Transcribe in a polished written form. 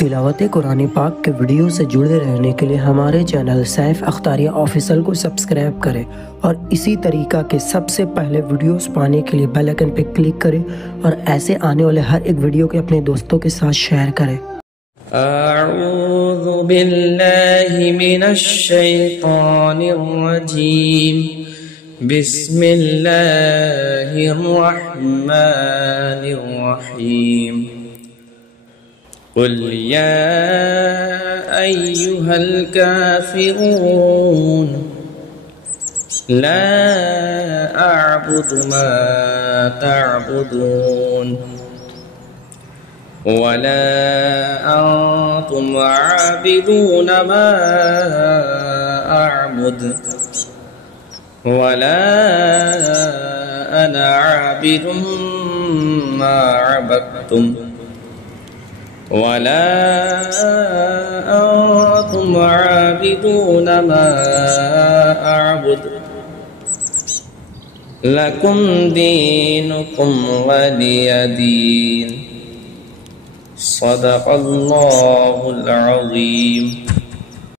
तिलावत कुरान पाक के वीडियो से जुड़े रहने के लिए हमारे चैनल सैफ अख्तारिया ऑफिशियल को सब्सक्राइब करें और इसी तरीका के सबसे पहले वीडियोस पाने के लिए बेल आइकन पर क्लिक करें और ऐसे आने वाले हर एक वीडियो के अपने दोस्तों के साथ शेयर करें। अऊज़ु बिल्लाहि मिनश शैतानिर रजीम। बिस्मिल्लाहिर रहमानिर रहीम। कुल या अय्युहल काफिरून ला अअबुदु मा तअबुदून वला अंतुम आबिदून मा अअबुद वला अना आबिदुम मा अबदतुम वला अंतुम आबिदून मा अअबुद लकुम दीनुकुम वलिय दीन। सदक़ल्लाहुल अज़ीम।